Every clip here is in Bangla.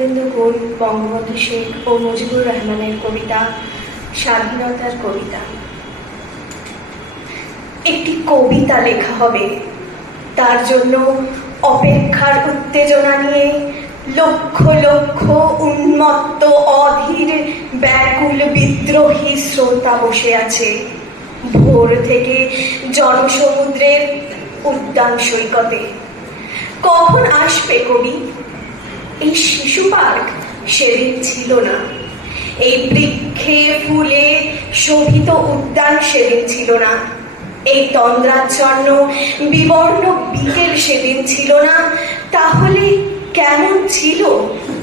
কবিগুরুবৃন্দ গুণ বঙ্গবন্ধু শেখ ও মুজিবুর রহমানের কবিতা, স্বাধীনতার কবিতা। একটি কবিতা লেখা হবে। তার জন্য অপেক্ষার উত্তেজনা নিয়ে লক্ষ লক্ষ উন্মত্ত অধীর ব্যাকুল বিদ্রোহী শ্রোতা বসে আছে। ভোর থেকে জনসমুদ্রের উদ্যান সৈকতে। কখন আসবে কবি? এই শিশু পার্ক সেদিন ছিল না। এই বৃক্ষে ফুলে শোভিত উদ্যান সেদিন ছিল না। এই তন্দ্রাচ্ছন্ন বিবর্ণ বিকেল সেদিন ছিল না। তাহলে কেমন ছিল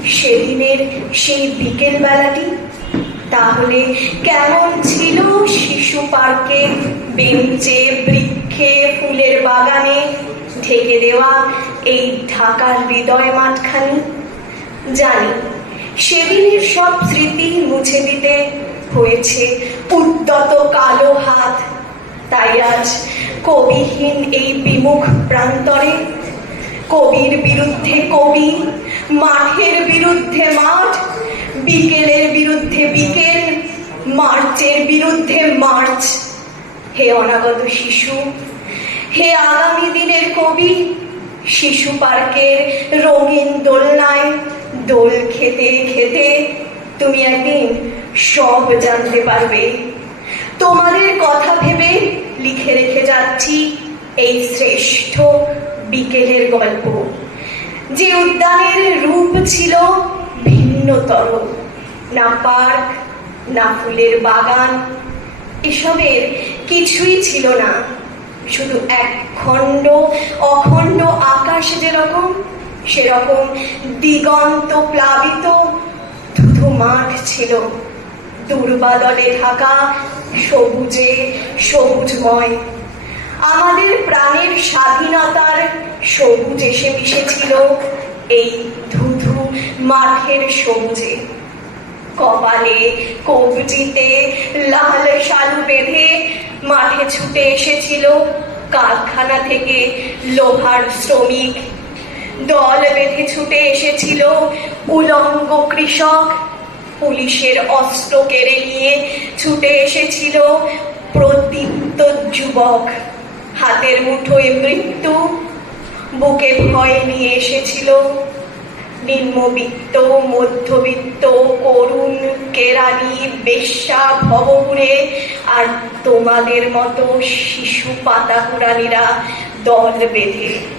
সেদিনের সেই বিকেল বেলাটি তাহলে কেমন ছিল শিশু পার্কে বেঞ্চে, বৃক্ষে, ফুলের বাগানে ঢেকে দেওয়া এই ঢাকার হৃদয় মাঠখানি? জানি, সেদিনের সব স্মৃতি মুছে দিতে হয়েছে উদ্যত কালো হাত। তাই আজ কবিহীন এই বিমুখ প্রান্তরে, কবির বিরুদ্ধে কবি, মাঠের বিরুদ্ধে মাঠ, বিকেলের বিরুদ্ধে বিকেল, মার্চের বিরুদ্ধে মার্চ। হে অনাগত শিশু, হে আগামী দিনের কবি, শিশু পার্কের রঙিন দোলনায় দোল খেতে খেতে তুমি একদিন সব জানতে পারবে। তোমাদের কথা ভেবে লিখে রেখে যাচ্ছি এই শ্রেষ্ঠ বিকেলের গল্প। যে উদ্যানের রূপ ছিল ভিন্নতর, না পার্ক, না ফুলের বাগান, এসবের কিছুই ছিল না। শুধু এক খণ্ড অখণ্ড আকাশ যেরকম সেরকম দিগন্ত প্লাবিত ধুধু মাঠ ছিল। দুর্বাদলে ঢাকা সবুজে সবুজময়। আমাদের প্রাণের স্বাধীনতার সবুজ এসে মিশেছিল এই ধুধু মাঠের সবুজে। কপালে কবজিতে লাল শালু বেঁধে মাঠে ছুটে এসেছিল কারখানা থেকে লোহার শ্রমিক দল বেঁধে ছুটে এসেছিল উলঙ্গ কৃষক। পুলিশের অস্ত্র কেড়ে নিয়ে ছুটে এসেছিল প্রদীপ্ত যুবক। হাতের মুঠোয় মৃত্যু, বুকে ভয় নিয়ে এসেছিল নিম্নবিত্ত, মধ্যবিত্ত, করুণ, কেরানি, বেশ্যা, ভবঘুরে আর তোমাদের মতো শিশু পাতা পুরাণীরা দল বেঁধে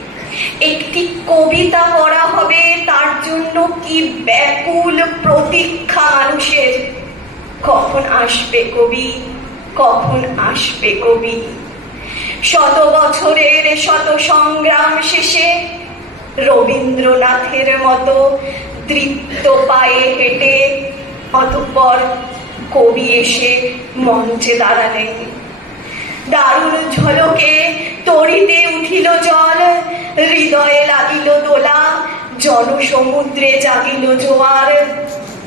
একটি কবিতা পড়া হবে, তার জন্য কি ব্যাকুল প্রতীক্ষা মানুষের? কখন আসবে কবি? কখন আসবে কবি? শত বছরের শত সংগ্রাম শেষে রবীন্দ্রনাথের মতো তৃপ্ত পায়ে হেঁটে অতঃপর কবি এসে মঞ্চে দাঁড়ালেন। দারুণ ঝলকে তরিতে উঠিল জল হৃদয়ে লাগিল দোলা, জনসমুদ্রে জাগিল জোয়ার।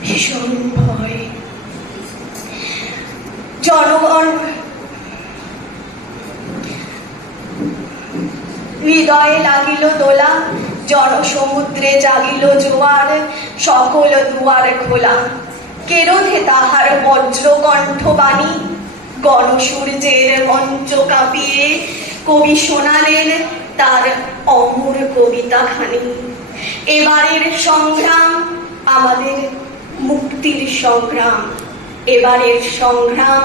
ভীষণ ভয়। জনগণ, হৃদয়ে লাগিল দোলা, জনসমুদ্রে জাগিল জোয়ার। সকল দুয়ার খোলা। কেরোধে তাহার বজ্র বজ্রকণ্ঠ বাণী গণসূর্যের মঞ্চ কাঁপিয়ে কবি শোনালেন তার অমর কবিতা খানি। এবারের সংগ্রাম আমাদের মুক্তির সংগ্রাম। এবারের সংগ্রাম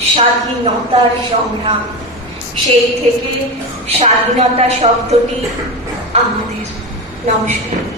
স্বাধীনতার সংগ্রাম। সেই থেকে স্বাধীনতা শব্দটি আমাদের নমস্কার।